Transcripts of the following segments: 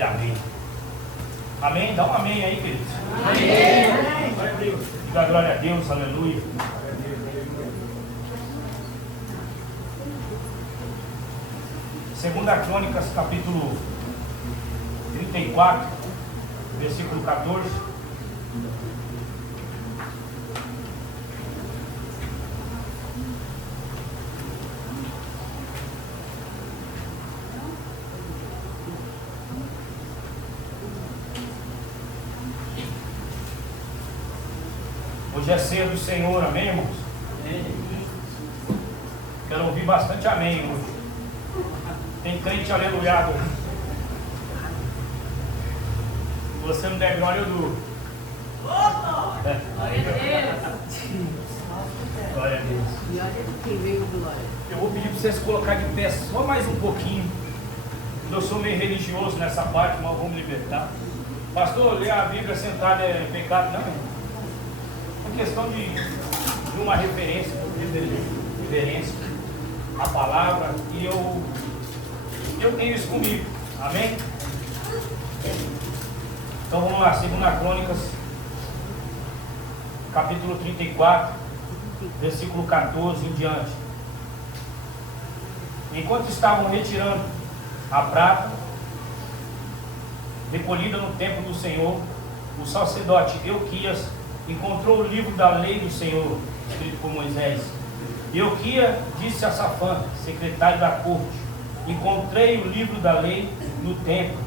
e amém. Amém? Dá um amém aí, queridos. Amém. Glória a Deus. Diga glória a Deus, aleluia. Segunda Crônicas, capítulo 34, versículo 14. Hoje é ceia do Senhor, amém, irmãos? Quero ouvir bastante amém hoje. Tem crente aleluiado. Se você não der glória, eu dou. Glória a Deus. E olha quem veio glória. Eu vou pedir para vocês colocar de pé só mais um pouquinho. Eu sou meio religioso nessa parte, mas vamos libertar. Pastor, ler a Bíblia sentado é pecado? Não, é uma questão de uma referência à palavra, e eu tenho isso comigo, amém? Então vamos lá, 2 Crônicas, capítulo 34, versículo 14 em diante. Enquanto estavam retirando a prata recolhida no templo do Senhor, o sacerdote Euquias encontrou o livro da lei do Senhor, escrito por Moisés. Euquias disse a Safã, secretário da corte: encontrei o livro da lei no templo.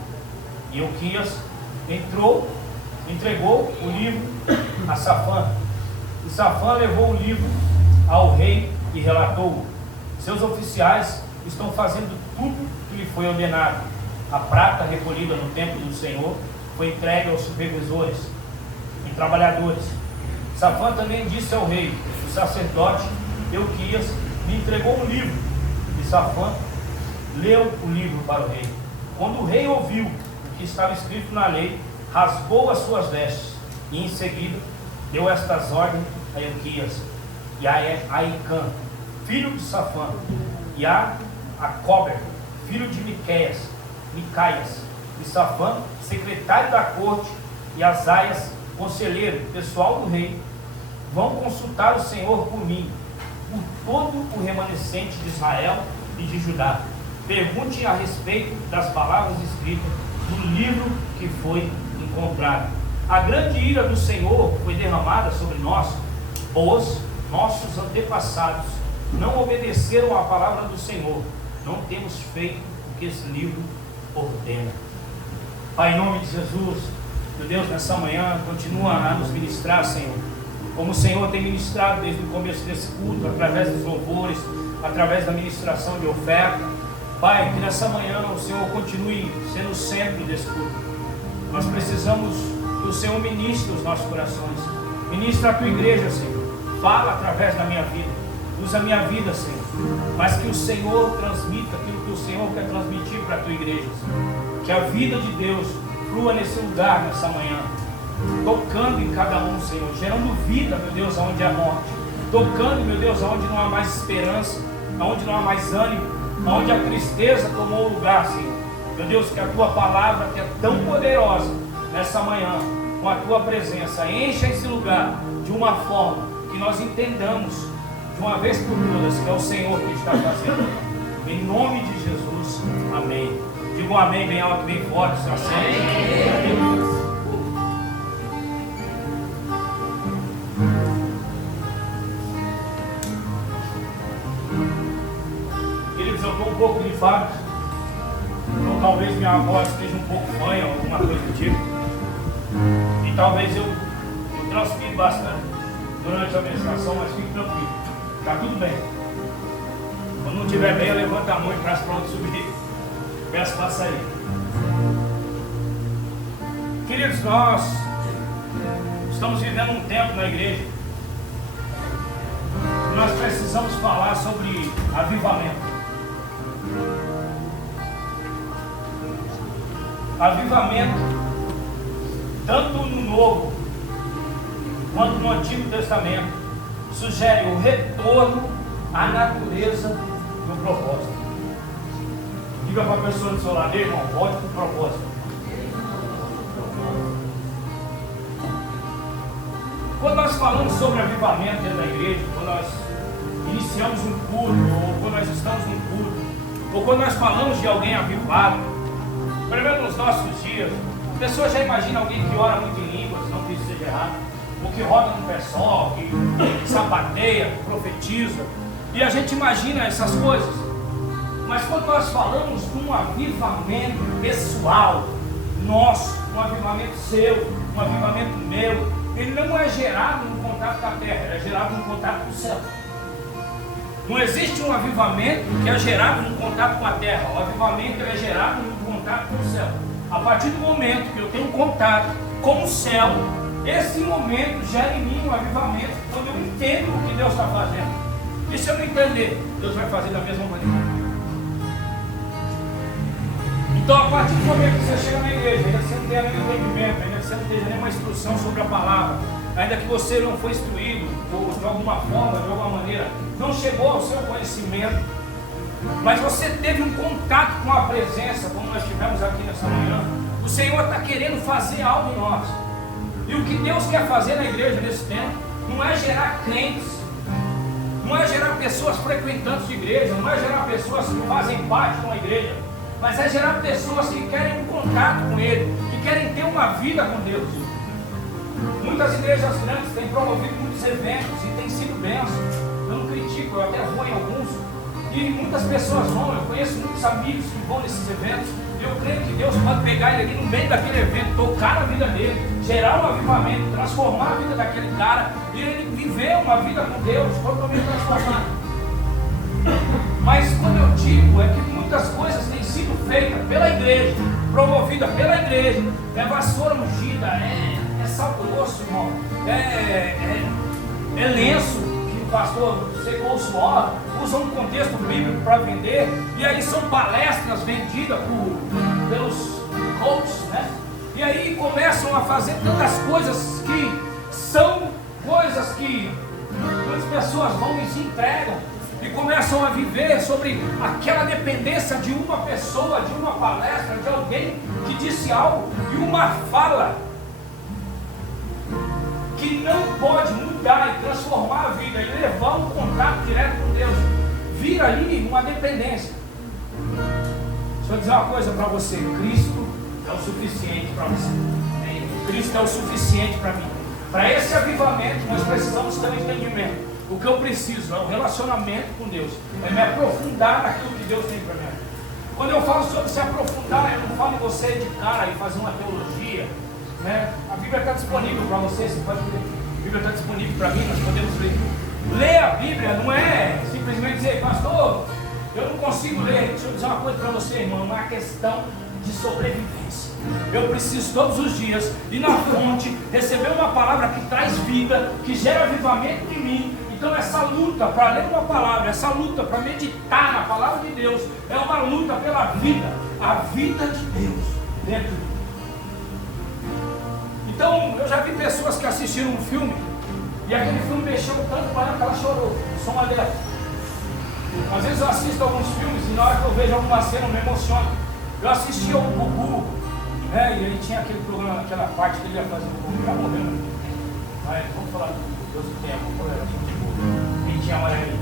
E Euquias entregou o livro a Safã. E Safã levou o livro ao rei e relatou: seus oficiais estão fazendo tudo que lhe foi ordenado. A prata recolhida no templo do Senhor foi entregue aos supervisores e trabalhadores. Safã também disse ao rei: o sacerdote Euquias me entregou um livro. E Safã leu o livro para o rei. Quando o rei ouviu o que estava escrito na lei, rasgou as suas vestes e em seguida deu estas ordens a Euquias e a Aicã, filho de Safã, e a Acober, filho de Micaias, e Safã, secretário da corte, e Azaias, conselheiro pessoal do rei: vão consultar o Senhor por mim, por todo o remanescente de Israel e de Judá. Pergunte a respeito das palavras escritas no livro que foi encontrado. A grande ira do Senhor foi derramada sobre nós, pois nossos antepassados não obedeceram à palavra do Senhor. Não temos feito o que esse livro ordena. Pai, em nome de Jesus, meu Deus, nessa manhã, continua a nos ministrar, Senhor, como o Senhor tem ministrado desde o começo desse culto, através dos louvores, através da ministração de oferta. Pai, que nessa manhã o Senhor continue sendo o centro desse culto. Nós precisamos que o Senhor ministre os nossos corações. Ministra a tua igreja, Senhor. Fala através da minha vida. Usa a minha vida, Senhor. Mas que o Senhor transmita aquilo que o Senhor quer transmitir para a tua igreja, Senhor. Que a vida de Deus flua nesse lugar, nessa manhã, tocando em cada um, Senhor, gerando vida, meu Deus, aonde há morte, tocando, meu Deus, aonde não há mais esperança, aonde não há mais ânimo, aonde a tristeza tomou lugar, Senhor. Meu Deus, que a tua palavra, que é tão poderosa nessa manhã, com a tua presença, encha esse lugar de uma forma que nós entendamos de uma vez por todas que é o Senhor que está fazendo. Em nome de Jesus, amém. Diga um amém bem alto, bem forte, se aceita. Queridos, eu estou um pouco gripado, então talvez minha voz esteja um pouco fanha, alguma coisa do tipo, e talvez eu transpire bastante durante a ministração, mas fique tranquilo, está tudo bem. Quando não estiver bem, eu levanto a mão e braço pronto subir. Peço para sair. Queridos, nós estamos vivendo um tempo na igreja que nós precisamos falar sobre avivamento. Avivamento, tanto no Novo quanto no Antigo Testamento, sugere o retorno à natureza do propósito. Diga para a pessoa do seu lado: irmão, volte para o propósito. nós falamos sobre avivamento dentro da igreja, quando nós iniciamos um culto, ou quando nós estamos num culto, ou quando nós falamos de alguém avivado, pelo menos nos nossos dias, a pessoa já imagina alguém que ora muito em línguas, não que isso seja errado, ou que roda no pessoal, que sapateia, profetiza, e a gente imagina essas coisas. Mas quando nós falamos de um avivamento pessoal, nosso, um avivamento seu, um avivamento meu, ele não é gerado no contato com a terra, ele é gerado no contato com o céu. Não existe um avivamento que é gerado no contato com a terra. O avivamento é gerado no contato com o céu. A partir do momento que eu tenho contato com o céu, esse momento gera em mim um avivamento, quando eu entendo o que Deus está fazendo. E se eu não entender, Deus vai fazer da mesma maneira. Então, a partir do momento que você chega na igreja, ainda que você não tenha nenhum entendimento, ainda que você não tenha nenhuma instrução sobre a palavra, ainda que você não foi instruído, ou de alguma forma, de alguma maneira, não chegou ao seu conhecimento, mas você teve um contato com a presença, como nós tivemos aqui nessa manhã, o Senhor está querendo fazer algo em nós. E o que Deus quer fazer na igreja nesse tempo, não é gerar crentes, não é gerar pessoas frequentantes de igreja, não é gerar pessoas que fazem parte de uma igreja, mas é gerar pessoas que querem um contato com Ele, que querem ter uma vida com Deus. Muitas igrejas grandes têm promovido muitos eventos e têm sido bênçãos. Eu não critico, eu até vou em alguns. E muitas pessoas vão, eu conheço muitos amigos que vão nesses eventos. E eu creio que Deus pode pegar ele ali no meio daquele evento, tocar na vida dele, gerar um avivamento, transformar a vida daquele cara e ele viver uma vida com Deus totalmente transformada. Mas quando eu digo é que muitas coisas têm sido feitas pela igreja, promovida pela igreja, é vassoura ungida, é sal grosso, irmão, é lenço que o pastor secou o suor, usa um contexto bíblico para vender, e aí são palestras vendidas pelos coaches, né? E aí começam a fazer tantas coisas que são coisas que muitas pessoas vão e se entregam e começam a viver sobre aquela dependência de uma pessoa, de uma palestra, de alguém que disse algo, e uma fala que não pode mudar e transformar a vida e levar um contato direto com Deus, vira ali uma dependência. Deixa eu dizer uma coisa para você: Cristo é o suficiente para você. Cristo é o suficiente para mim. Para esse avivamento nós precisamos ter um entendimento. O que eu preciso é um relacionamento com Deus, é me aprofundar naquilo que Deus tem para mim. Quando eu falo sobre se aprofundar, eu não falo em você de cara e fazer uma teologia, né? A Bíblia está disponível para você, você pode ler. A Bíblia está disponível para mim, nós podemos ler. Ler a Bíblia não é simplesmente dizer, pastor, eu não consigo ler. Deixa eu dizer uma coisa para você, irmão, é uma questão de sobrevivência. Eu preciso todos os dias ir na fonte, receber uma palavra que traz vida, que gera avivamento em mim. Então essa luta para ler uma palavra, essa luta para meditar na palavra de Deus, é uma luta pela vida, a vida de Deus dentro de mim. Então eu já vi pessoas que assistiram um filme e aquele filme mexeu tanto com ela que ela chorou, o som dela. Às vezes eu assisto alguns filmes e na hora que eu vejo alguma cena eu me emociono. Eu assisti ao Gugu, né, e ele tinha aquele programa, aquela parte que ele ia fazer, o Gugu já morreu, né? Mas vamos falar do Gugu, Deus que tem, vamos falar de quem tinha amarelinho.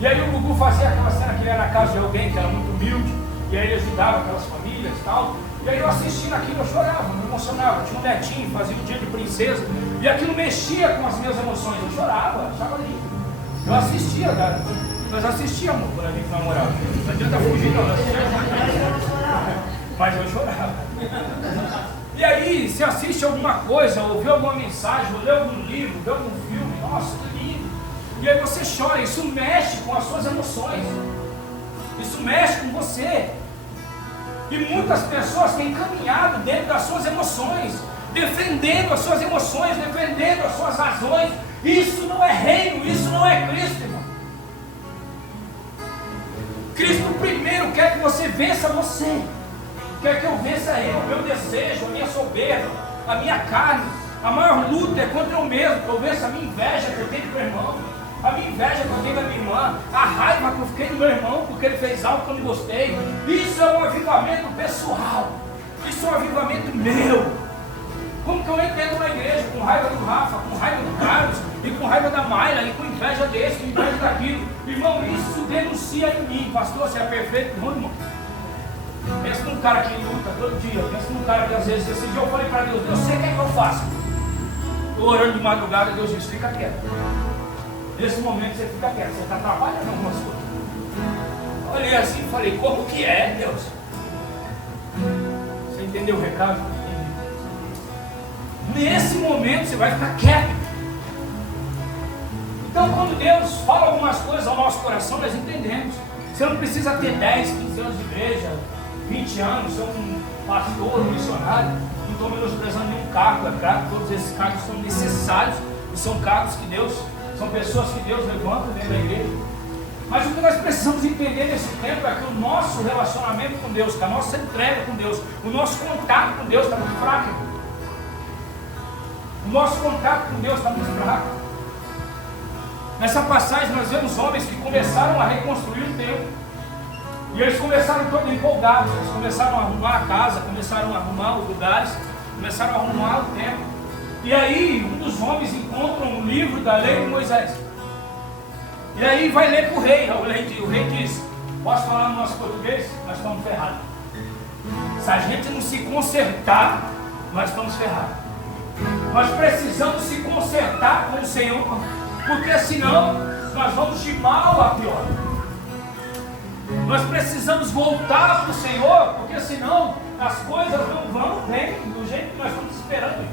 E aí o Gugu fazia aquela cena que ele era na casa de alguém que era muito humilde, e aí ele ajudava aquelas famílias e tal. E aí eu assistindo aquilo, eu chorava, me emocionava. Eu tinha um netinho, fazia um dia de princesa, e aquilo mexia com as minhas emoções. Eu chorava, achava lindo. Eu assistia, cara. Nós assistíamos quando a gente namorava. Não adianta fugir, não. Mas eu chorava. E aí, se assiste alguma coisa, ou vê alguma mensagem, ou lê algum livro, vê algum filme, nossa, que lindo. E aí você chora, isso mexe com as suas emoções. Isso mexe com você. E muitas pessoas têm caminhado dentro das suas emoções, defendendo as suas emoções, defendendo as suas razões. Isso não é reino, isso não é Cristo, irmão. Cristo primeiro quer que você vença você. Quer que eu vença eu, o meu desejo, a minha soberba, a minha carne. A maior luta é contra eu mesmo, que eu vença a minha inveja que eu tenho do meu irmão, a minha inveja que eu tenho da minha irmã, a raiva que eu fiquei do meu irmão porque ele fez algo que eu não gostei. Isso é um avivamento pessoal, isso é um avivamento meu. Como que eu entendo na igreja com raiva? raiva do Rafa, com raiva do Carlos, e com raiva da Mayra, e com inveja desse, com inveja daquilo. Irmão, isso denuncia em mim. Pastor, você é perfeito? Não, irmão. Pensa num cara que luta todo dia. Pensa num cara que às vezes, esse dia eu falei para Deus, Deus, você quer que eu faça? Estou orando de madrugada, Deus diz, fica quieto. Nesse momento você fica quieto, você está trabalhando em algumas coisas. Olhei assim e falei, como que é, Deus? Você entendeu o recado? Nesse momento você vai ficar quieto. Então quando Deus fala algumas coisas ao nosso coração, nós entendemos. Você não precisa ter 10, 15 anos de igreja, 20 anos, ser um pastor, um missionário. Não estou menosprezando nenhum cargo, é claro, todos esses cargos são necessários e são cargos que Deus, são pessoas que Deus levanta dentro da igreja. Mas o que nós precisamos entender nesse tempo é que o nosso relacionamento com Deus, que a nossa entrega com Deus, o nosso contato com Deus está muito fraco. O nosso contato com Deus está muito fraco. Nessa passagem nós vemos homens que começaram a reconstruir o templo. E eles começaram todos empolgados. Eles começaram a arrumar a casa, começaram a arrumar os lugares, começaram a arrumar o templo. E aí um dos homens encontra um livro da lei de Moisés. E aí vai ler para o rei. O rei diz, posso falar no nosso português? Nós estamos ferrados. Se a gente não se consertar, nós estamos ferrados. Nós precisamos se consertar com o Senhor, porque senão nós vamos de mal a pior. Nós precisamos voltar para o Senhor, porque senão as coisas não vão bem do jeito que nós estamos esperando.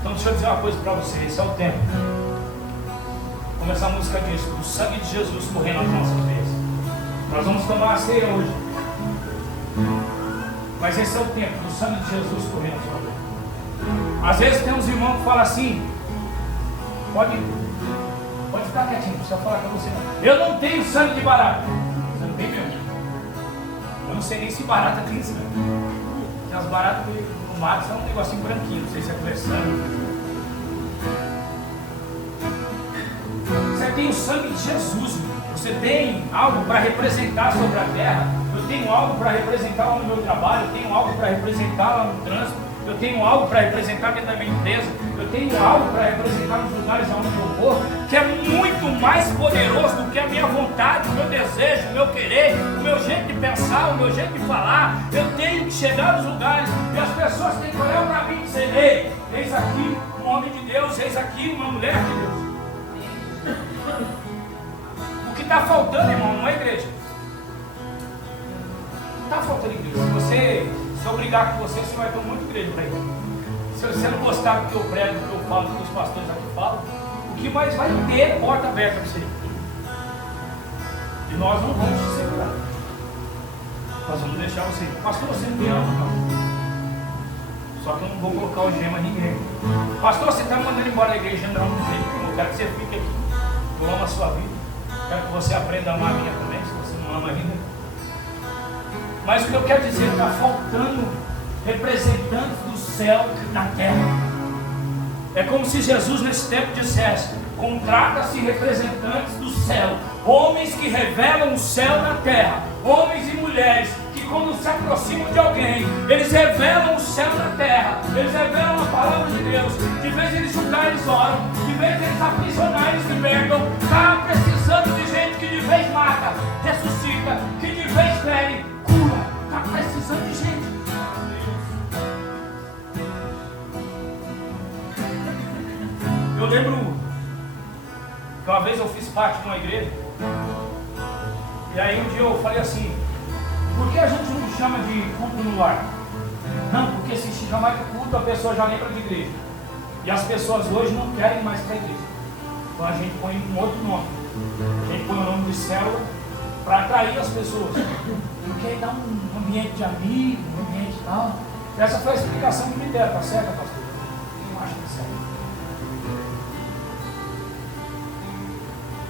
Então deixa eu dizer uma coisa para você, esse é o tempo. Como essa música diz, o sangue de Jesus correndo nas nossas veias. Nós vamos tomar a ceia hoje. Mas esse é o tempo do sangue de Jesus correndo na sua vida. Às vezes tem uns irmãos que falam assim, pode ficar quietinho, não precisa falar com você não. Eu não tenho sangue de barata. Você não tem mesmo. Eu não sei nem se barata tem isso mesmo. Porque as baratas no mato são um negocinho branquinho, não sei se é conversando. Você tem o sangue de Jesus, você tem algo para representar sobre a terra. Eu tenho algo para representar lá no meu trabalho, eu tenho algo para representar lá no trânsito, eu tenho algo para representar dentro da minha empresa, eu tenho algo para representar nos lugares onde eu vou, que é muito mais poderoso do que a minha vontade, o meu desejo, o meu querer, o meu jeito de pensar, o meu jeito de falar. Eu tenho que chegar nos lugares e as pessoas têm que olhar para mim e dizer, ei, eis aqui um homem de Deus, eis aqui uma mulher de Deus. O que está faltando, irmão, não é igreja. Não está faltando igreja. Se eu brigar com você, você vai ter muita igreja para ir. Se você não gostar do que eu prego, do que eu falo, do que os pastores aqui falam, o que mais vai ter é porta aberta para você. E nós não vamos te segurar. Nós vamos deixar você. Pastor, você me ama, não. Só que eu não vou colocar o gema em ninguém. Pastor, você está mandando embora a igreja, não, eu quero que você fique aqui. Eu amo a sua vida. Quero que você aprenda a amar a minha também, se você não ama ainda. Mas o que eu quero dizer, está faltando representantes do céu na terra. É como se Jesus nesse tempo dissesse, contrata-se representantes do céu, homens que revelam o céu na terra, homens e mulheres que quando se aproximam de alguém, eles revelam o céu na terra, eles revelam a palavra de Deus. De vez de eles julgar, eles oram, de vez de eles aprisionar, eles libertam. Está precisando de gente que de vez mata, ressuscita, que de vez fere, cura. Está precisando de gente. Eu lembro que uma vez eu fiz parte de uma igreja, e aí um dia eu falei assim, por que a gente não chama de culto no lar? Não, porque se chamar de culto a pessoa já lembra de igreja. E as pessoas hoje não querem mais para a igreja. Então a gente põe um outro nome. A gente põe o nome de célula para atrair as pessoas. Porque aí dá um ambiente de amigo, um ambiente tal. Essa foi a explicação que me deram, tá certo, pastor? Eu acho que é certo.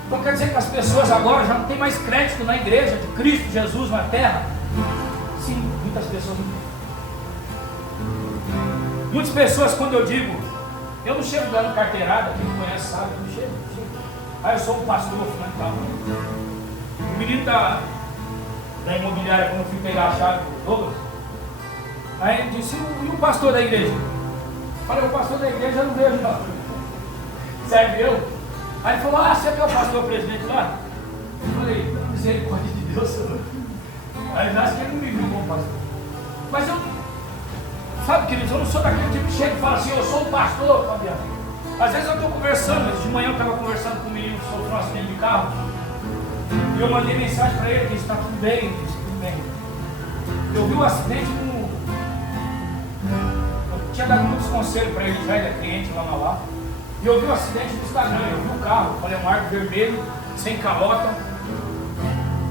Então quer dizer que as pessoas agora já não têm mais crédito na igreja de Cristo Jesus na terra? Sim, muitas pessoas não têm. Muitas pessoas, quando eu digo, eu não chego dando carteirada, quem me conhece sabe, eu não chego. Ah, eu sou um pastor, fulano e tal. O menino da imobiliária, quando eu fui pegar a chave do Douglas, Aí ele disse, e o pastor da igreja? Falei, o pastor da igreja eu não vejo não. Serve eu? Aí ele falou, você que é o pastor presidente lá? Eu falei, pela misericórdia de Deus, Senhor. Aí ele acha que ele não me viu como pastor. Mas eu, sabe, queridos, eu não sou daquele tipo que chega e fala assim, eu sou o pastor, Fabiano. Às vezes eu estou conversando, de manhã eu estava conversando com um menino que sofreu um acidente de carro. E eu mandei mensagem para ele, que está tudo bem, ele disse, tudo bem. Eu vi o acidente no... Eu tinha dado muitos conselhos para ele, já ele é cliente lá na Lapa. E eu vi o acidente no Instagram, eu vi o carro, falei, um arco vermelho, sem calota,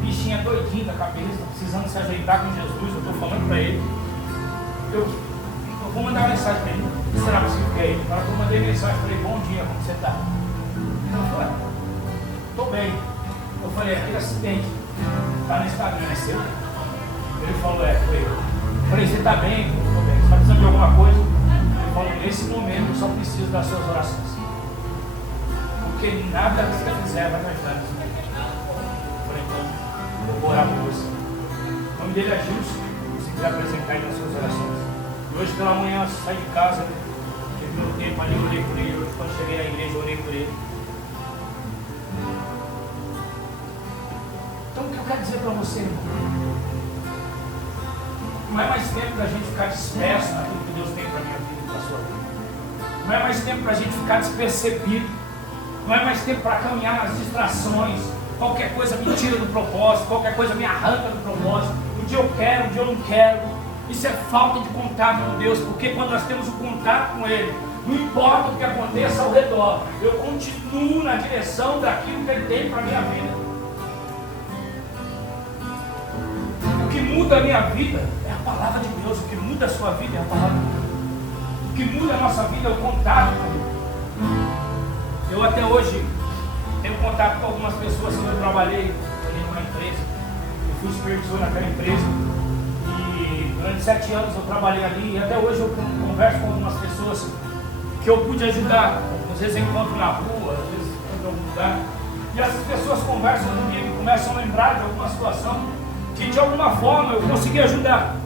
bichinha doidinha da cabeça, precisando se ajeitar com Jesus, eu estou falando para ele. Eu vou mandar uma mensagem para ele, será possível que é ele? Na hora que eu mandei mensagem, eu falei, bom dia, como você está? Ele falou, estou bem. Eu falei, aquele acidente, está no Instagram, é seu? Ele falou, foi eu. Eu falei, você está bem? Eu estou bem, você está precisando de alguma coisa? Ele falou, nesse momento eu só preciso das suas orações. Porque nada que você fizer vai me ajudar nesse momento. Eu falei, então, eu vou orar por você. O nome dele é Gilson, se quiser apresentar aí nas suas orações. E hoje pela manhã eu saí de casa, tive meu tempo ali, eu orei por ele. Hoje quando cheguei na igreja eu orei por ele. Então o que eu quero dizer para você, irmão? Não é mais tempo para a gente ficar disperso naquilo que Deus tem para a minha vida e para a sua vida. Não é mais tempo para a gente ficar despercebido. Não é mais tempo para caminhar nas distrações. Qualquer coisa me tira do propósito, qualquer coisa me arranca do propósito. Um dia eu quero, um dia eu não quero. Isso é falta de contato com Deus, porque quando nós temos o contato com Ele, não importa o que aconteça ao redor, eu continuo na direção daquilo que Ele tem para a minha vida. O que muda a minha vida é a palavra de Deus, o que muda a sua vida é a palavra de Deus. O que muda a nossa vida é o contato com Ele. Eu até hoje tenho contato com algumas pessoas que eu trabalhei ali numa empresa. Eu fui supervisor naquela empresa. E durante 7 anos eu trabalhei ali. E até hoje eu converso com algumas pessoas que eu pude ajudar. Às vezes eu encontro na rua, às vezes encontro em algum lugar. E essas pessoas conversam comigo e começam a lembrar de alguma situação que de alguma forma eu consegui ajudar.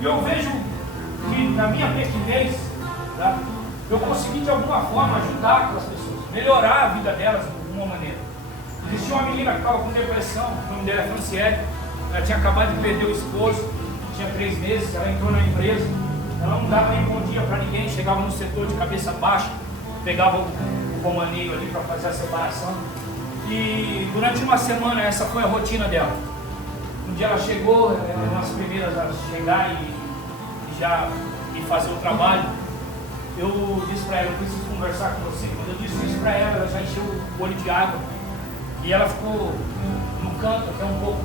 E eu vejo que na minha pequenez, tá? Eu consegui de alguma forma ajudar aquelas pessoas, melhorar a vida delas de alguma maneira. Existia uma menina que estava com depressão, o nome dela é Franciele, ela tinha acabado de perder o esposo, tinha 3 meses, ela entrou na empresa, ela não dava nem bom dia para ninguém, chegava no setor de cabeça baixa, pegava o romaneio ali para fazer a separação. E durante uma semana essa foi a rotina dela. Um dia ela chegou, ela era uma das primeiras a chegar e já ir fazer o trabalho. Eu disse para ela, eu preciso conversar com você. Quando eu disse isso para ela, ela já encheu o olho de água. E ela ficou no canto, até um pouco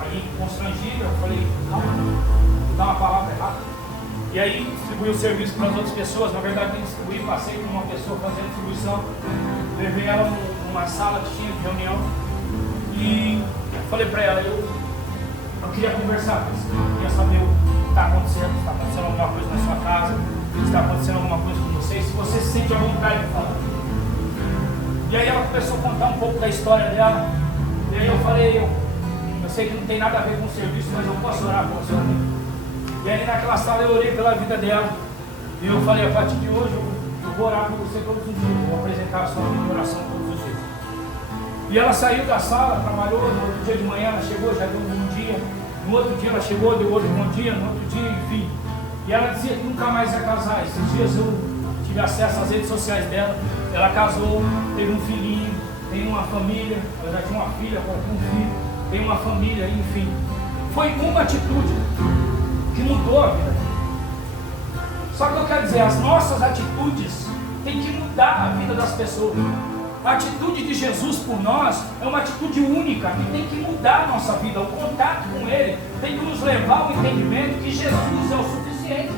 ali constrangida. Eu falei, calma, vou dar uma palavra errada. E aí distribuí o serviço para as outras pessoas. Na verdade, eu distribuí, passei por uma pessoa fazendo distribuição. Levei ela numa sala que tinha de reunião. E falei para ela, eu queria conversar com você. Eu queria saber o que está acontecendo, se está acontecendo alguma coisa na sua casa. Se está acontecendo alguma coisa com você, se você se sente à vontade de falar. E aí ela começou a contar um pouco da história dela. E aí eu falei, eu sei que não tem nada a ver com o serviço, mas eu posso orar por você. E aí naquela sala eu orei pela vida dela. E eu falei, a partir de hoje eu vou orar por você todos os dias. Vou apresentar a sua vida de oração todos os dias. E ela saiu da sala, trabalhou, no outro dia de manhã ela chegou, já deu um bom dia. No outro dia ela chegou, deu outro bom dia, no outro dia, enfim. E ela dizia que nunca mais ia casar. Esses dias eu tive acesso às redes sociais dela. Ela casou, teve um filhinho, tem uma família. Ela já tinha uma filha, agora tem um filho, tem uma família, enfim. Foi uma atitude que mudou a vida dela. Só que eu quero dizer, as nossas atitudes têm que mudar a vida das pessoas. A atitude de Jesus por nós é uma atitude única que tem que mudar a nossa vida. O contato com Ele tem que nos levar ao entendimento que Jesus é o suficiente.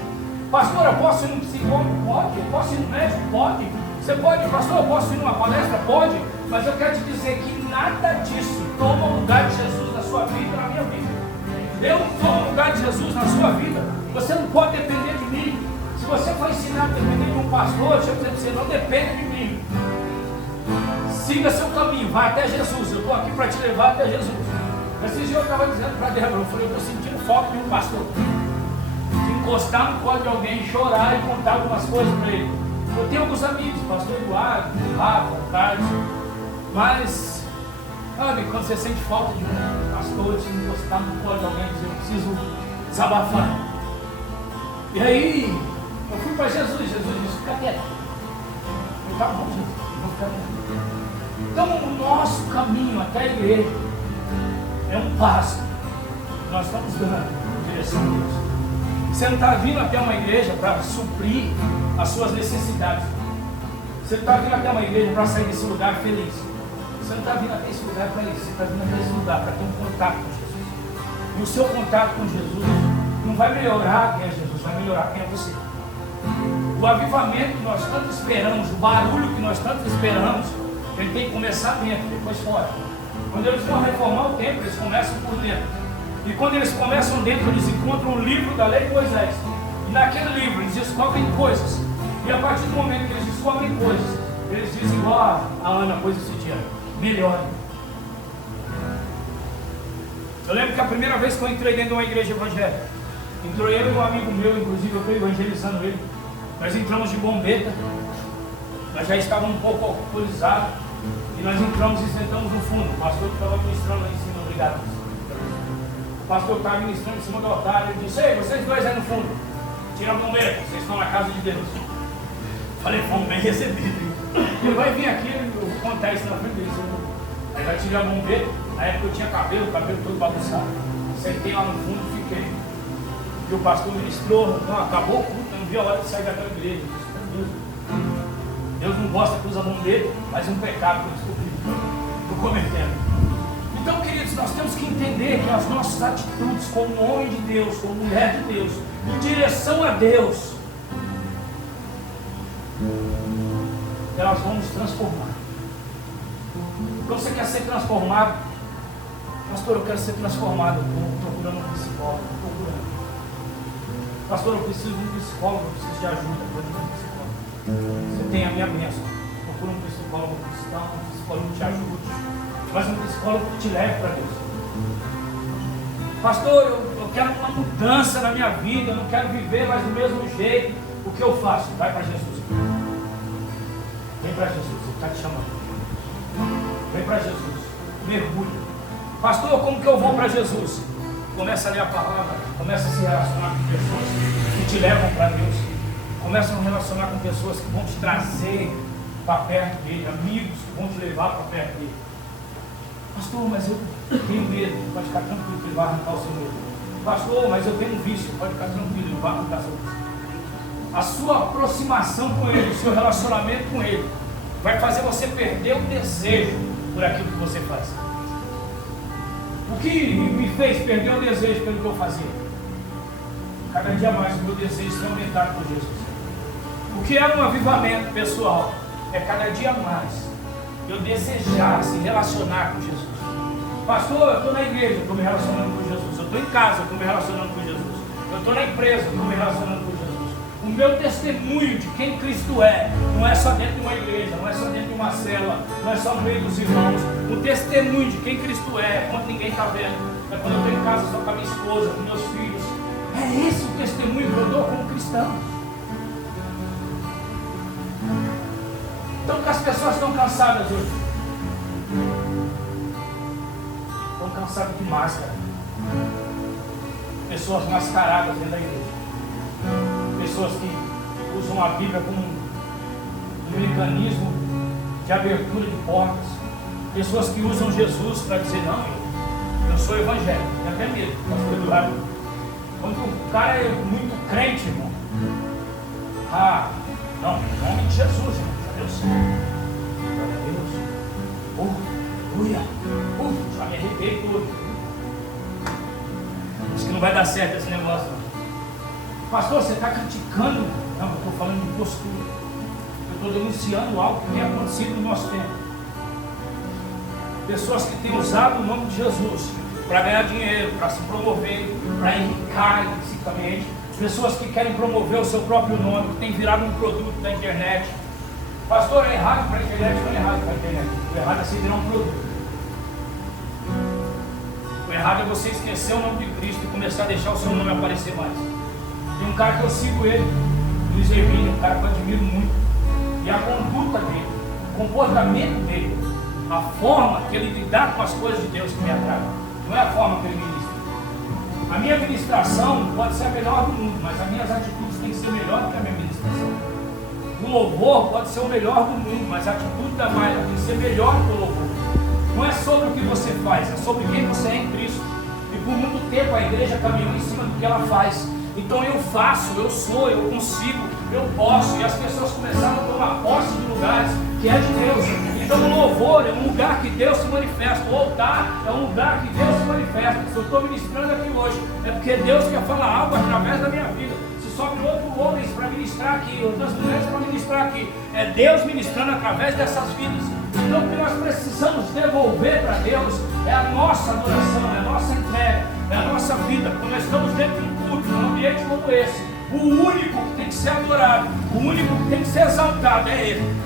Pastor, eu posso ir num psicólogo? Pode. Eu posso ir no médico? Pode. Você pode, pastor, eu posso ir numa palestra? Pode. Mas eu quero te dizer que nada disso toma o lugar de Jesus na sua vida e na minha vida. Eu não tomo o lugar de Jesus na sua vida. Você não pode depender de mim. Se você for ensinado a depender de um pastor, deixa eu dizer para você, não depende de mim. Siga seu caminho, vai até Jesus. Eu estou aqui para te levar até Jesus. Esses dias eu estava dizendo para Débora, eu falei, eu estou sentindo falta de um pastor. encostar no colo de alguém, chorar e contar algumas coisas para ele. Eu tenho alguns amigos, pastor Eduardo, Rafa, Carlos, mas, sabe, quando você sente falta de um pastor, de encostar no colo de alguém, dizer, eu preciso desabafar. E aí, eu fui para Jesus disse, fica quieto. Eu tá bom, Jesus, eu vou ficar quieto. Então, o nosso caminho até a igreja é um passo que nós estamos dando em direção a Deus. Você não está vindo até uma igreja para suprir as suas necessidades. Você não está vindo até uma igreja para sair desse lugar feliz. Você não está vindo até esse lugar para isso. Você está vindo até esse lugar para ter um contato com Jesus. E o seu contato com Jesus não vai melhorar quem é Jesus, vai melhorar quem é você. O avivamento que nós tanto esperamos, o barulho que nós tanto esperamos, ele tem que começar dentro, depois fora. Quando eles vão reformar o templo, eles começam por dentro. E quando eles começam dentro, eles encontram um livro da lei de Moisés. E naquele livro eles descobrem coisas. E a partir do momento que eles descobrem coisas, eles dizem, ó, a Ana pôs esse dia, melhor. Eu lembro que a primeira vez que eu entrei dentro de uma igreja evangélica, entrou eu e um amigo meu, inclusive eu estou evangelizando ele. Nós entramos de bombeta, nós já estávamos um pouco alcoolizados, e nós entramos e sentamos no fundo. O pastor estava ministrando lá em cima, obrigado. O pastor estava ministrando em cima do altar, ele disse, ei, vocês dois aí no fundo, tira a bombeta, vocês estão na casa de Deus. Falei, fomos bem recebidos. Ele vai vir aqui, eu vou contar isso na frente dele. Aí vai tirar a bombeta, na época eu tinha cabelo todo bagunçado. Sentei lá no fundo e fiquei. E o pastor ministrou, não, acabou o culto, não vi a hora de sair daquela igreja. Deus não gosta que usa bombeta, mas é um pecado que eu descobri. Estou cometendo. Então, queridos, nós temos que entender que as nossas atitudes como homem de Deus, como mulher de Deus, em direção a Deus, elas vão nos transformar. Então você quer ser transformado? Pastor, eu quero ser transformado. Eu estou procurando um psicólogo. Pastor, eu preciso de um psicólogo, eu preciso de ajuda. Eu preciso de um psicólogo. Você tem a minha bênção. Procura um psicólogo cristão, um psicólogo que te ajude. Mas um psicólogo que te leve para Deus. Pastor, eu quero uma mudança na minha vida, eu não quero viver mais do mesmo jeito. O que eu faço? Vai para Jesus. Vem para Jesus, Ele está te chamando. Vem para Jesus, mergulha. Pastor, como que eu vou para Jesus? Começa a ler a palavra, começa a se relacionar com pessoas que te levam para Deus. Começa a se relacionar com pessoas que vão te trazer para perto dele, amigos que vão te levar para perto dele. Pastor, mas eu tenho medo. Pode ficar tranquilo que ele vai arrancar o seu medo. Pastor, mas eu tenho um vício. Pode ficar tranquilo, ele vai arrancar o seu vício. A sua aproximação com ele, o seu relacionamento com ele, vai fazer você perder o desejo por aquilo que você faz. O que me fez perder o desejo pelo que eu fazia? Cada dia mais o meu desejo tem aumentado por Jesus. O que é um avivamento pessoal? É cada dia mais eu desejar se relacionar com Jesus. Pastor, eu estou na igreja, eu estou me relacionando com Jesus. Eu estou em casa, eu estou me relacionando com Jesus. Eu estou na empresa, eu estou me relacionando com Jesus. O meu testemunho de quem Cristo é, não é só dentro de uma igreja, não é só dentro de uma célula, não é só no meio dos irmãos. O testemunho de quem Cristo é quando ninguém está vendo. É quando eu estou em casa só com a minha esposa, com meus filhos. É esse o testemunho que eu dou como cristão. Então que as pessoas estão cansadas hoje. Estão cansadas de máscara. Pessoas mascaradas dentro da igreja. Pessoas que usam a Bíblia como um mecanismo de abertura de portas. Pessoas que usam Jesus para dizer, não, eu sou evangélico. Tem até medo, pastor Eduardo. Quando o cara é muito crente, irmão. Não, em nome de Jesus, irmão. Deus, glória a Deus, aleluia, já me arrepiei todo. Acho que não vai dar certo esse negócio. Pastor, você está criticando? Não, eu estou falando de postura. Eu estou denunciando algo que tem acontecido no nosso tempo. Pessoas que têm usado o nome de Jesus para ganhar dinheiro, para se promover, para enricar fisicamente. Pessoas que querem promover o seu próprio nome, que tem virado um produto da internet. Pastor, é errado para a internet? Não é errado para a internet. O errado é você virar um produto. O errado é você esquecer o nome de Cristo e começar a deixar o seu nome aparecer mais. Tem um cara que eu sigo ele, Luiz Hermínio, um cara que eu admiro muito. E a conduta dele, o comportamento dele, a forma que ele lidar com as coisas de Deus que me atrai. Não é a forma que ele ministra. A minha ministração pode ser a melhor do mundo, mas as minhas atitudes têm que ser melhor do que a minha ministração. O louvor pode ser o melhor do mundo, mas a atitude da Mayra tem que ser melhor que o louvor. Não é sobre o que você faz, é sobre quem você é em Cristo. E por muito tempo a igreja caminhou em cima do que ela faz. Então eu faço, eu sou, eu consigo, eu posso. E as pessoas começaram a tomar posse de lugares que é de Deus. Então o louvor é um lugar que Deus se manifesta. O altar é um lugar que Deus se manifesta. Se eu estou ministrando aqui hoje, é porque Deus quer falar algo através da minha vida. Se sobe outro homens para ministrar aqui, outras mulheres para ministrar aqui, é Deus ministrando através dessas vidas. Então o que nós precisamos devolver para Deus é a nossa adoração, é a nossa entrega, é a nossa vida. Quando nós estamos dentro de um culto, num ambiente como esse, o único que tem que ser adorado, o único que tem que ser exaltado é Ele.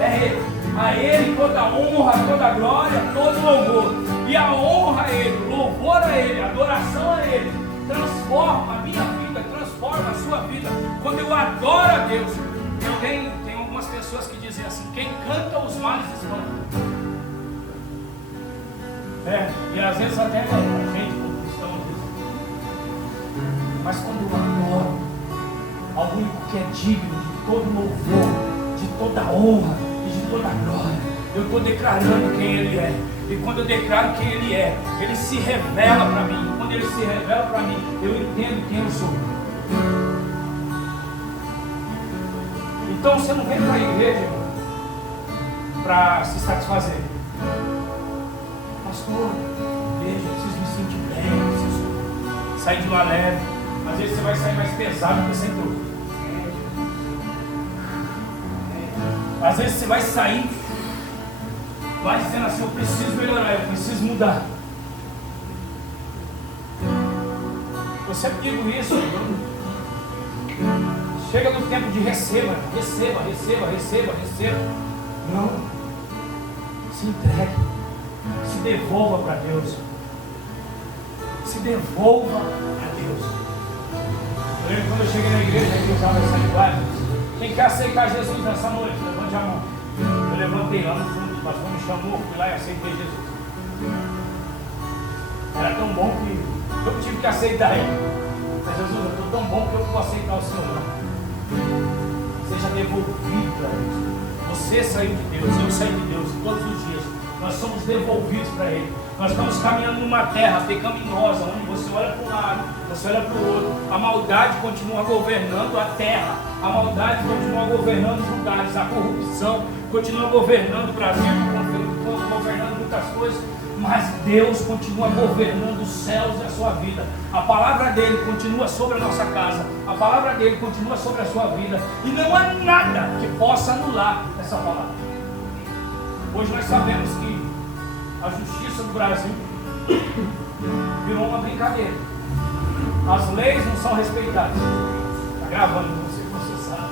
É Ele. A Ele toda honra, toda glória, todo louvor. E a honra a Ele, o louvor a Ele, a adoração a Ele, transforma a minha vida, transforma a sua vida. Quando eu adoro a Deus, tem algumas pessoas que dizem assim: quem canta os males espanta. E às vezes até a gente como cristão diz. Mas quando eu adoro ao único que é digno de todo louvor, de toda honra e de toda glória, eu estou declarando quem Ele é. E quando eu declaro quem Ele é, Ele se revela para mim. E quando Ele se revela para mim, eu entendo quem eu sou. Então você não vem para a igreja para se satisfazer. Pastor, veja, eu preciso me sentir bem, eu preciso sair de lá leve. Às vezes você vai sair mais pesado do que você entrou. Às vezes você vai sair, vai dizendo assim: eu preciso melhorar, eu preciso mudar. Eu sempre digo isso. Chega no tempo de receba. Não. Se entregue. Se devolva para Deus. Se devolva para Deus. Eu lembro quando eu cheguei na igreja que eu usava essa linguagem. Quem quer aceitar Jesus nessa noite? Levante a mão. Eu levantei lá no fundo. O pastor me chamou, fui lá e aceitei Jesus. Era tão bom que eu tive que aceitar Ele. Mas Jesus, eu estou tão bom que eu vou aceitar o Senhor. Seja devolvido para Deus. Você saiu de Deus, eu saí de Deus. Todos os dias nós somos devolvidos para Ele. Nós estamos caminhando numa terra pecaminosa, onde você olha para um lado, você olha para o outro. A maldade continua governando a terra. A maldade continua governando os lugares. A corrupção continua governando o Brasil, governando muitas coisas. Mas Deus continua governando os céus e a sua vida. A palavra dele continua sobre a nossa casa. A palavra dele continua sobre a sua vida. E não há nada que possa anular essa palavra. Hoje nós sabemos que a justiça do Brasil virou uma brincadeira. As leis não são respeitadas. Está gravando, não sei se você sabe.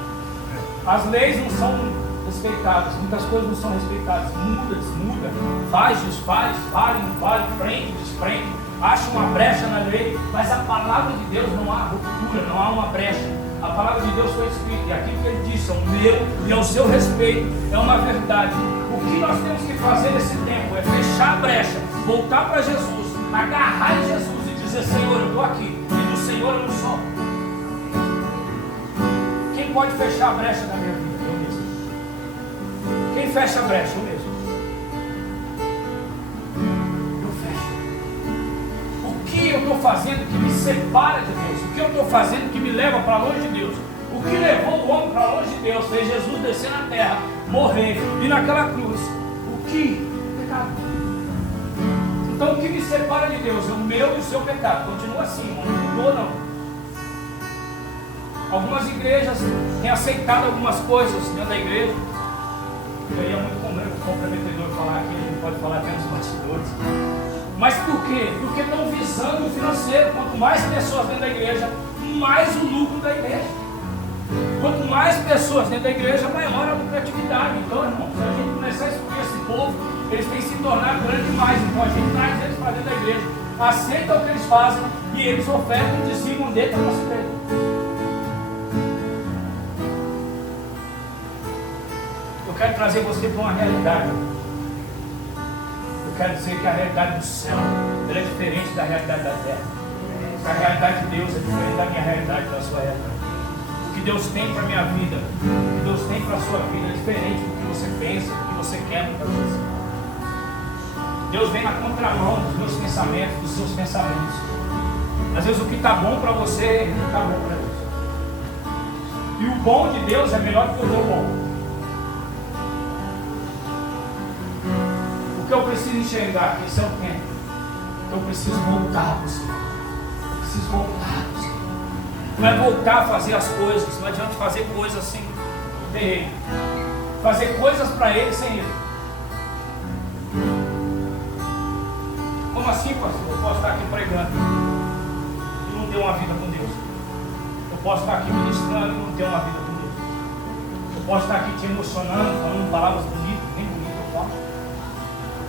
As leis não são respeitadas, muitas coisas não são respeitadas. Muda, desmuda, faz, desfaz, vale, não vale, prende, desprende, acha uma brecha na lei. Mas a palavra de Deus não há ruptura, não há uma brecha. A palavra de Deus foi escrita, e aquilo que Ele disse, ao meu e ao seu respeito, é uma verdade. O que nós temos que fazer nesse tempo é fechar a brecha, voltar para Jesus, agarrar em Jesus e dizer: Senhor, eu estou aqui, e do Senhor eu não sou. Quem pode fechar a brecha da minha vida? Eu mesmo. Quem fecha a brecha? Eu mesmo. Eu fecho. O que eu estou fazendo que me separa de Deus? O que eu estou fazendo que me leva para longe de Deus? O que levou o homem para longe de Deus foi Jesus descer na terra, morrer, e naquela cruz. O que? Pecado. Então o que me separa de Deus? É o meu e o seu pecado. Continua assim, não mudou não. Algumas igrejas têm aceitado algumas coisas dentro da igreja. E aí é muito comprometedor falar aqui, a gente pode falar até nos bastidores. Mas por quê? Porque estão visando o financeiro. Quanto mais pessoas dentro da igreja, mais o lucro da igreja. Quanto mais pessoas dentro da igreja, maior a lucratividade. Então, irmão, se a gente começar a excluir esse povo, eles têm se tornado grande demais. Então a gente traz eles para dentro da igreja. aceitam o que eles fazem e eles ofertam e dizimam dentro da nossa igreja. Eu quero trazer você para uma realidade. Eu quero dizer que a realidade do céu ela é diferente da realidade da terra. A realidade de Deus é diferente da minha realidade, da sua realidade. O que Deus tem para a minha vida, o que Deus tem para a sua vida é diferente do que você pensa, do que você quer para você. Deus vem na contramão dos meus pensamentos, dos seus pensamentos. Às vezes o que está bom para você não está bom para Deus. E o bom de Deus é melhor do que o meu bom. O que eu preciso enxergar, que esse é o tempo, que eu preciso voltar para o Senhor. Preciso voltar. Não é voltar a fazer as coisas. Não adianta fazer coisas sem ter Ele. Fazer coisas para Ele sem Ele. Como assim, pastor? Eu posso estar aqui pregando e não ter uma vida com Deus. Eu posso estar aqui ministrando e não ter uma vida com Deus. Eu posso estar aqui te emocionando, falando palavras bonitas, nem bonitas eu falo.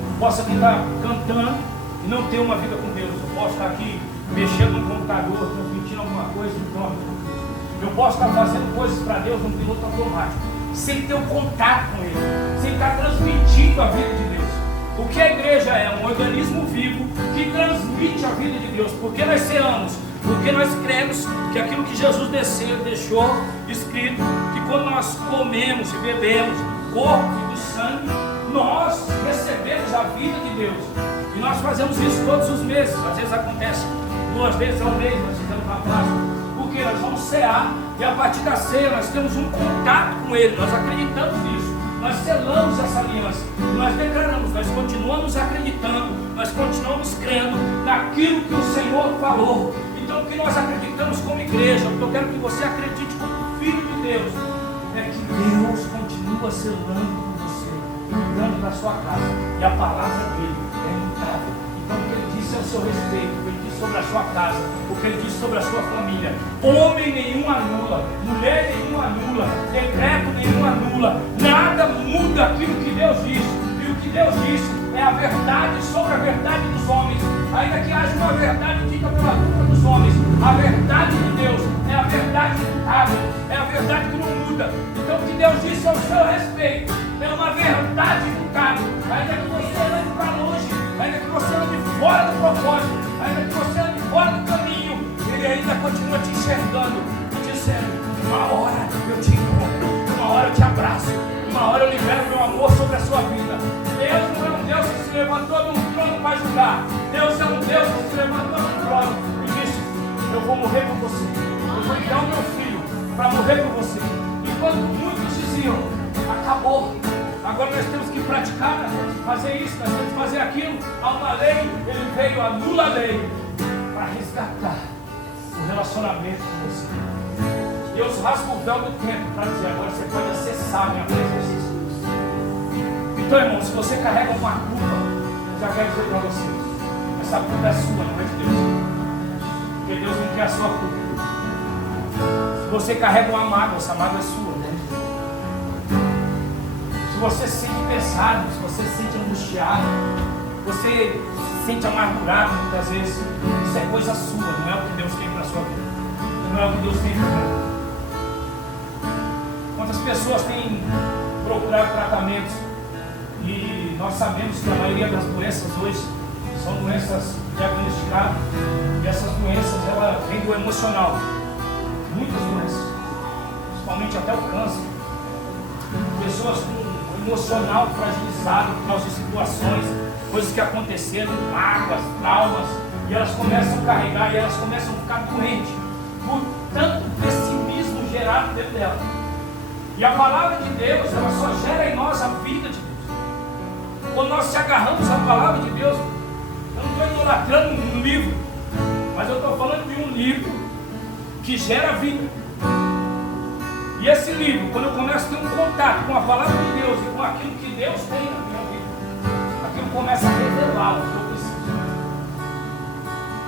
Eu posso aqui estar cantando e não ter uma vida com Deus. Eu posso estar aqui mexendo no computador, transmitindo alguma coisa no próprio. Eu posso estar fazendo coisas para Deus no piloto automático, sem ter um contato com Ele, sem estar transmitindo a vida de Deus. O que a igreja é? Um organismo vivo que transmite a vida de Deus. Por que nós selamos? Porque nós cremos que aquilo que Jesus deixou escrito, que quando nós comemos e bebemos do corpo e do sangue, nós recebemos a vida de Deus. E nós fazemos isso todos os meses. Às vezes acontece 2 vezes ao mês, nós fizemos uma Páscoa. Porque nós vamos cear e a partir da ceia nós temos um contato com Ele. Nós acreditamos nisso. Nós selamos essa aliança. Nós declaramos, nós continuamos acreditando, nós continuamos crendo naquilo que o Senhor falou. Então o que nós acreditamos como igreja, o que eu quero que você acredite como filho de Deus, é que Deus continua selando com você, cuidando da sua casa. E a palavra dele é imutável. Então o que ele disse ao seu respeito, o que ele disse sobre a sua casa, o que ele disse sobre a sua família, homem nenhum anula, mulher nenhuma anula, decreto nenhum anula, nada muda aquilo que Deus disse. E o que Deus disse é a verdade sobre a verdade dos homens. Ainda que haja uma verdade dita pela boca dos homens, a verdade de Deus é a verdade imutável, é a verdade que não muda. Então o que Deus disse ao seu respeito é uma verdade imutável. Ainda que você ande para longe, ainda que você ande fora do propósito, ainda que você ande fora do caminho, Ele ainda continua te enxergando e dizendo: uma hora eu te encontro, uma hora eu te abraço, uma hora eu libero meu amor sobre a sua vida. Deus não é um Deus que se levantou num trono para julgar. Deus é um Deus que se levantou num trono e disse: eu vou morrer por você, eu vou enviar o meu filho para morrer por você. Enquanto muitos diziam: acabou, agora nós temos que praticar, nós temos que fazer isso, nós temos que fazer aquilo. Há uma lei, Ele veio, anula a lei para resgatar o relacionamento com você. Deus rasga o véu do tempo para dizer: agora você pode acessar a minha presença. Então, irmão, se você carrega uma culpa, eu já quero dizer para você: essa culpa é sua, não é de Deus. Porque Deus não quer a sua culpa. Se você carrega uma mágoa, essa mágoa é sua, não é de Deus. Se você se sente pesado, se você se sente angustiado, você se sente amargurado muitas vezes, isso é coisa sua, não é o que Deus tem para a sua vida. Não é o que Deus tem para a vida. Quantas pessoas têm procurado tratamentos e nós sabemos que a maioria das doenças hoje são doenças diagnosticadas, e essas doenças ela vêm do emocional. Muitas doenças, principalmente até o câncer. Pessoas com o emocional fragilizado por causa de situações, coisas que aconteceram, mágoas, traumas, e elas começam a carregar e elas começam a ficar doentes por tanto pessimismo gerado dentro dela. E a palavra de Deus, ela só gera em nós a vida de Deus. Quando nós se agarramos à palavra de Deus, eu não estou idolatrando um livro, mas eu estou falando de um livro que gera vida. E esse livro, quando eu começo a ter um contato com a palavra de Deus e com aquilo que Deus tem na minha vida, aquilo começa a revelar o que eu preciso.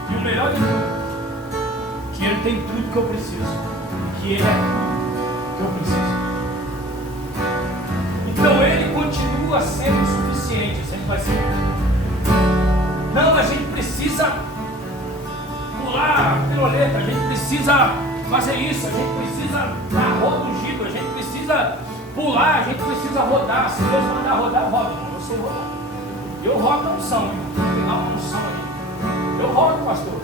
E o melhor de tudo, que Ele tem tudo que eu preciso, que Ele é tudo que eu preciso. Então Ele continua sendo suficiente, sempre vai ser. Não, a gente precisa pular a piroleta, a gente precisa fazer isso, a gente precisa dar roda ungido, a gente precisa pular, a gente precisa rodar. Se Deus mandar rodar, roda. Você roda. Eu rodo a unção, tem uma unção aí. Eu rodo, pastor.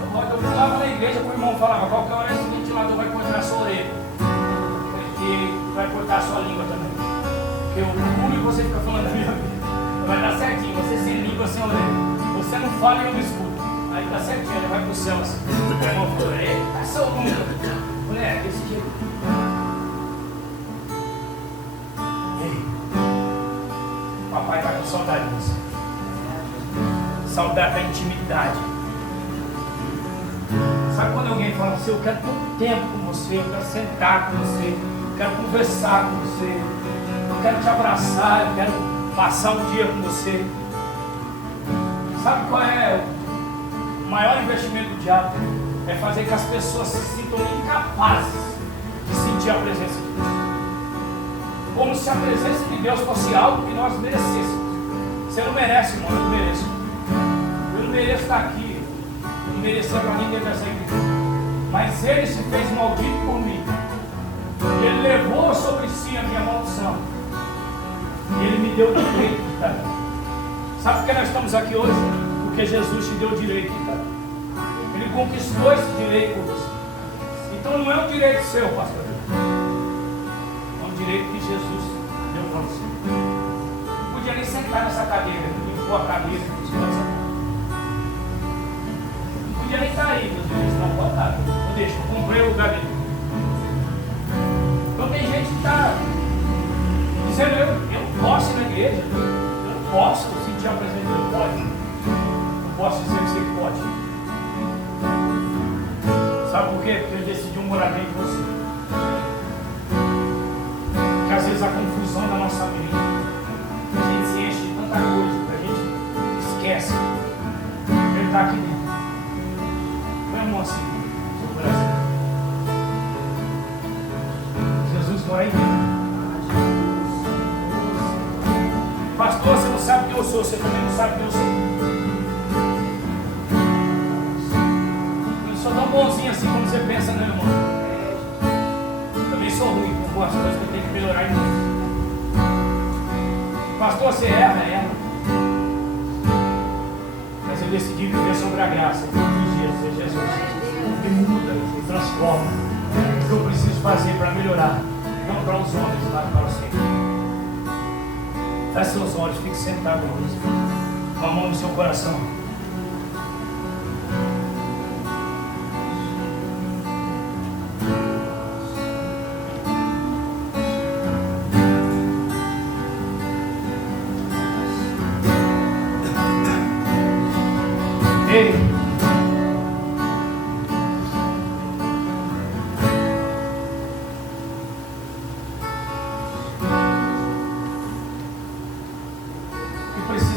Eu rodo. Eu pulava na igreja, o irmão falava: qualquer hora é o seguinte, lá tu vai cortar a sua orelha. Porque vai cortar a sua língua também. Porque o público você fica falando da minha vida. Vai dar certinho, você sem língua, sem orelha. Você não fala e eu não escuto. Aí tá certinho, ele vai pro céu assim. O irmão falou: eita, seu nunca. Eu falei: é, desse jeito. Ei, papai tá com saudade de você. Saudade da intimidade. Sabe quando alguém fala assim: eu quero todo tempo com você, eu quero sentar com você, eu quero conversar com você, eu quero te abraçar, eu quero passar um dia com você. Sabe qual é o maior investimento do diabo? É fazer com que as pessoas se sintam incapazes de sentir a presença de Deus. Como se a presença de Deus fosse algo que nós merecêssemos. Você não merece, irmão, eu não mereço. Eu não mereço estar aqui. Eu não merecia para ninguém dessa igreja. Mas Ele se fez maldito por mim. Ele levou sobre si a minha maldição. E Ele me deu o direito de estar aqui. Sabe por que nós estamos aqui hoje? Porque Jesus te deu o direito de estar aqui. Ele conquistou esse direito por você. Então não é um direito seu, pastor. É um direito que Jesus deu para você. Não podia nem sentar nessa cadeira, limpou a cadeira, não podia nem estar aí, meus Deus, não pode estar. Não deixa, eu comprei o lugar dele. Então tem gente que está dizendo: eu não posso ir na igreja, eu não posso sentir a presença de Deus. Pode. Não posso dizer que você pode. Sabe por quê? Porque Ele decidiu morar dentro de você. Porque às vezes a confusão da nossa mente, a gente se enche de tanta coisa, que a gente esquece. Ele está aqui dentro. Põe a mão assim, seu coração. Jesus mora aí dentro. Pastor, você não sabe quem eu sou, você também não sabe quem eu sou. Eu sou tão bonzinho assim como você pensa, né, irmão? Eu também sou ruim, com algumas coisas que eu tenho que melhorar em mim. Pastor, você erra. Mas eu decidi viver sobre a graça todos os dias, dizer: Jesus, me muda, me transforma. O que eu preciso fazer para melhorar? Não para os homens, mas para o Senhor. Feche seus olhos, fique sentado com a mão no seu coração. Ei!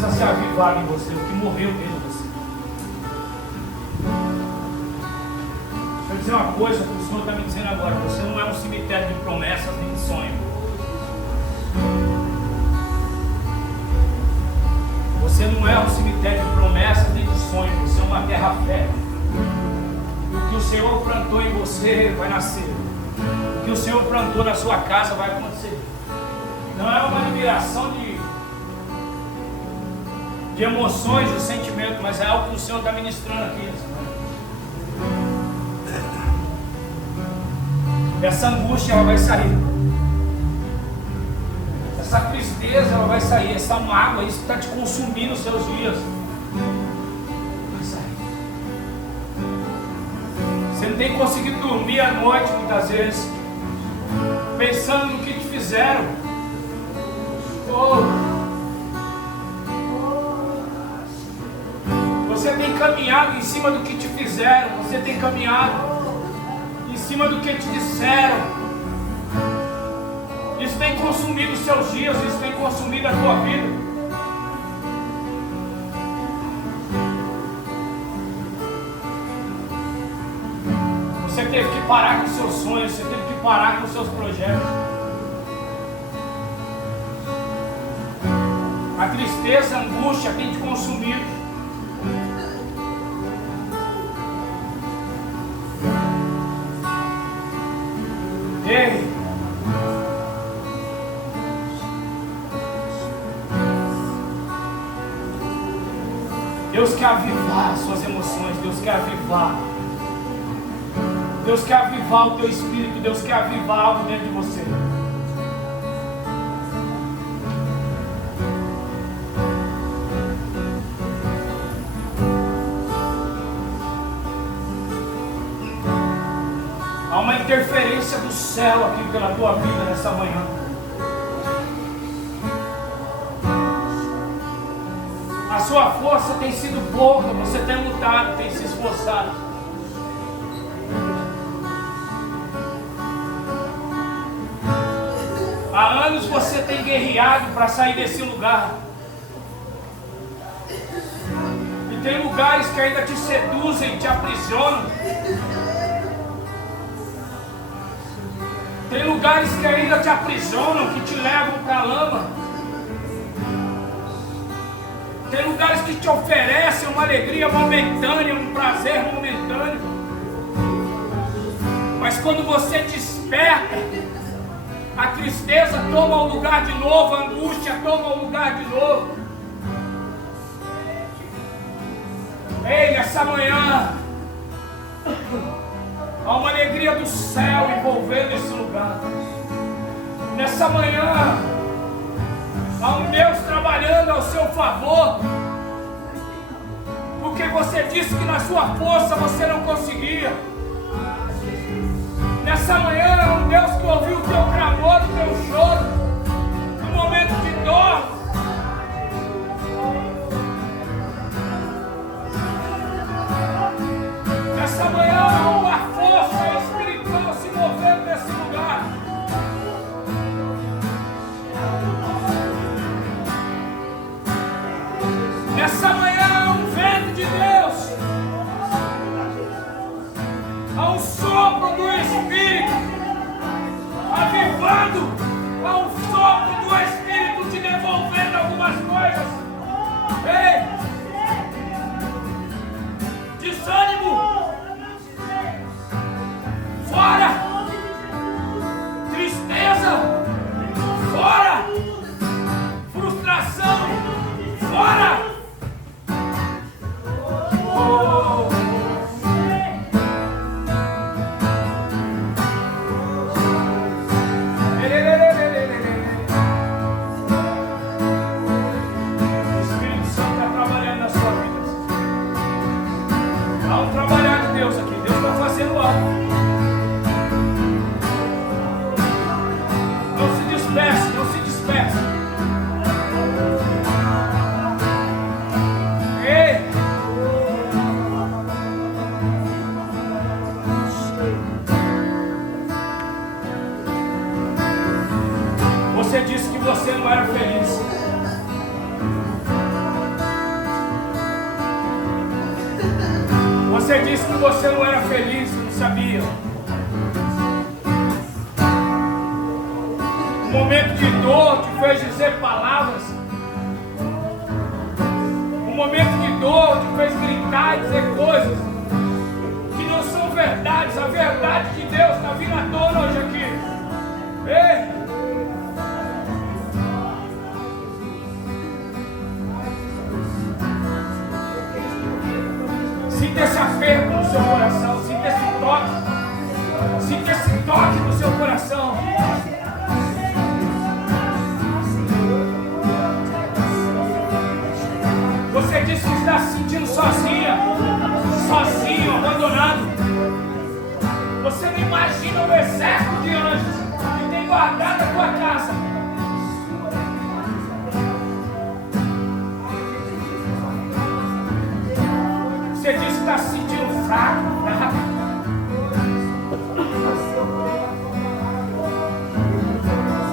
Se avivar em você, o que morreu dentro de você. Deixa eu dizer uma coisa que o Senhor está me dizendo agora: você não é um cemitério de promessas nem de sonho. Você não é um cemitério de promessas nem de sonho. Você é uma terra fértil. E o que o Senhor plantou em você vai nascer. O que o Senhor plantou na sua casa vai acontecer. Não é uma liberação de emoções, de sentimentos, mas é algo que o Senhor está ministrando aqui. Essa angústia, ela vai sair. Essa tristeza, ela vai sair. Essa mágoa, isso que está te consumindo os seus dias, vai sair. Você não tem conseguido dormir à noite, muitas vezes, pensando no que te fizeram. Você tem caminhado em cima do que te fizeram. Você tem caminhado em cima do que te disseram. Isso tem consumido os seus dias. Isso tem consumido a tua vida. Você teve que parar com os seus sonhos. Você teve que parar com os seus projetos. A tristeza, a angústia tem te consumido. Ei, Deus quer avivar suas emoções, Deus quer avivar. Deus quer avivar o teu espírito, Deus quer avivar algo dentro de você. Há uma interferência do céu aqui pela tua vida nessa manhã. A sua força tem sido pouca, você tem lutado, tem se esforçado. Há anos você tem guerreado para sair desse lugar. E tem lugares que ainda te seduzem, te aprisionam. Tem lugares que ainda te aprisionam, que te levam para a lama. Tem lugares que te oferecem uma alegria momentânea, um prazer momentâneo. Mas quando você desperta, a tristeza toma o lugar de novo, a angústia toma o lugar de novo. Ei, nessa manhã, há uma alegria do céu envolvendo esse lugar. Nessa manhã, há um Deus trabalhando ao seu favor. Porque você disse que na sua força você não conseguia. Nessa manhã, há um Deus que ouviu o teu clamor, o teu choro, no momento de dor. Nessa manhã, há uma força espiritual se movendo nesse lugar. Nessa manhã, há um vento de Deus. Há um sopro do Espírito avivando. Há um sopro do Espírito te devolvendo algumas coisas. Ei! Desânimo! Fora! Tristeza! Fora! Frustração! Fora! Oh! O Espírito Santo está trabalhando na sua vida. Há um trabalhar de Deus aqui. Deus está fazendo algo. Não se disperse, não se disperse. Ei! Você disse que você não era feliz. Você disse que você não era feliz, não sabia. Um momento de dor te fez dizer palavras. Um momento de dor te fez gritar e dizer coisas que não são verdades. A verdade de Deus está vindo à tona hoje aqui. Ei! Sinta esse aperto no seu coração, sinta esse toque no seu coração. Você disse que está se sentindo sozinha, sozinho, abandonado. Você não imagina o exército de anjos que tem guardado a tua casa. Você disse que está se sentindo fraco,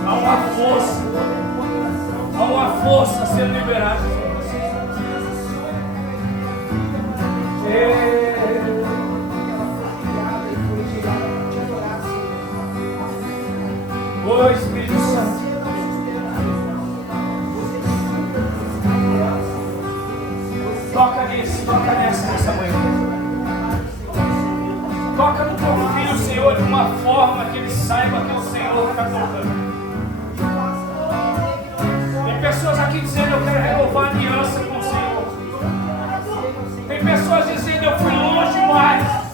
há uma força sendo liberada. O Espírito Santo, toca nessa manhã. Toca no teu filho, Senhor. Senhor, de uma forma que ele saiba que é o Senhor que está tocando. Tem pessoas aqui dizendo: eu quero renovar a aliança com o Senhor. Tem pessoas dizendo: eu fui longe demais.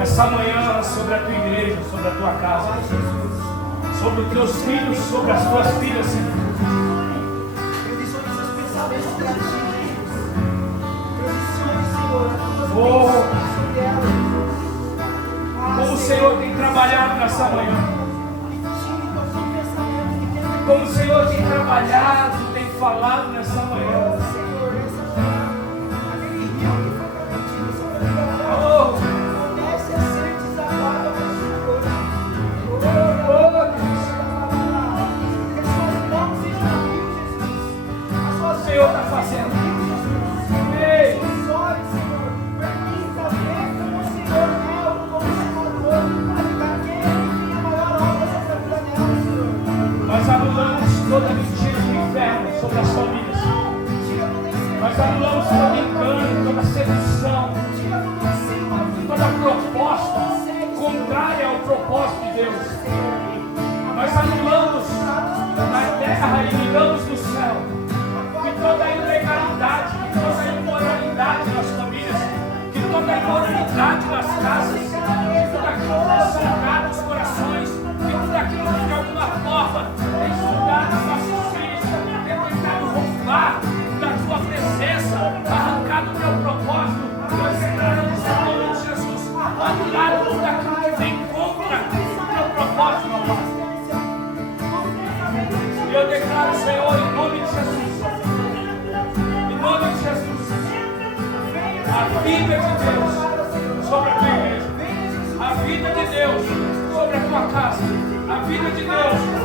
Essa manhã, sobre a tua igreja, sobre a tua casa, sobre os teus filhos, sobre as tuas filhas, Senhor. Oh, como o Senhor tem trabalhado nessa manhã, como o Senhor tem trabalhado, tem falado nessa manhã. O Senhor está fazendo. Ei! Nós anulamos toda mentira do inferno sobre as famílias. Nós anulamos todo engano, toda sedução, toda proposta contrária ao propósito de Deus. Nós anulamos na terra e ligamos no céu. Que toda ilegalidade, que toda imoralidade nas famílias, que toda imoralidade nas casas, que tudo aquilo que tem sugado os corações, que tudo aquilo que de alguma forma tem sugado os nossos filhos, tem tentado roubar da tua presença, arrancado o teu propósito, nós declaramos em nome de Jesus, anular tudo aquilo que vem contra o teu propósito, meu Pai. E eu declaro, Senhor, em nome de Jesus, em nome de Jesus, a vida de Deus sobre a tua igreja, a vida de Deus sobre a tua casa, a vida de Deus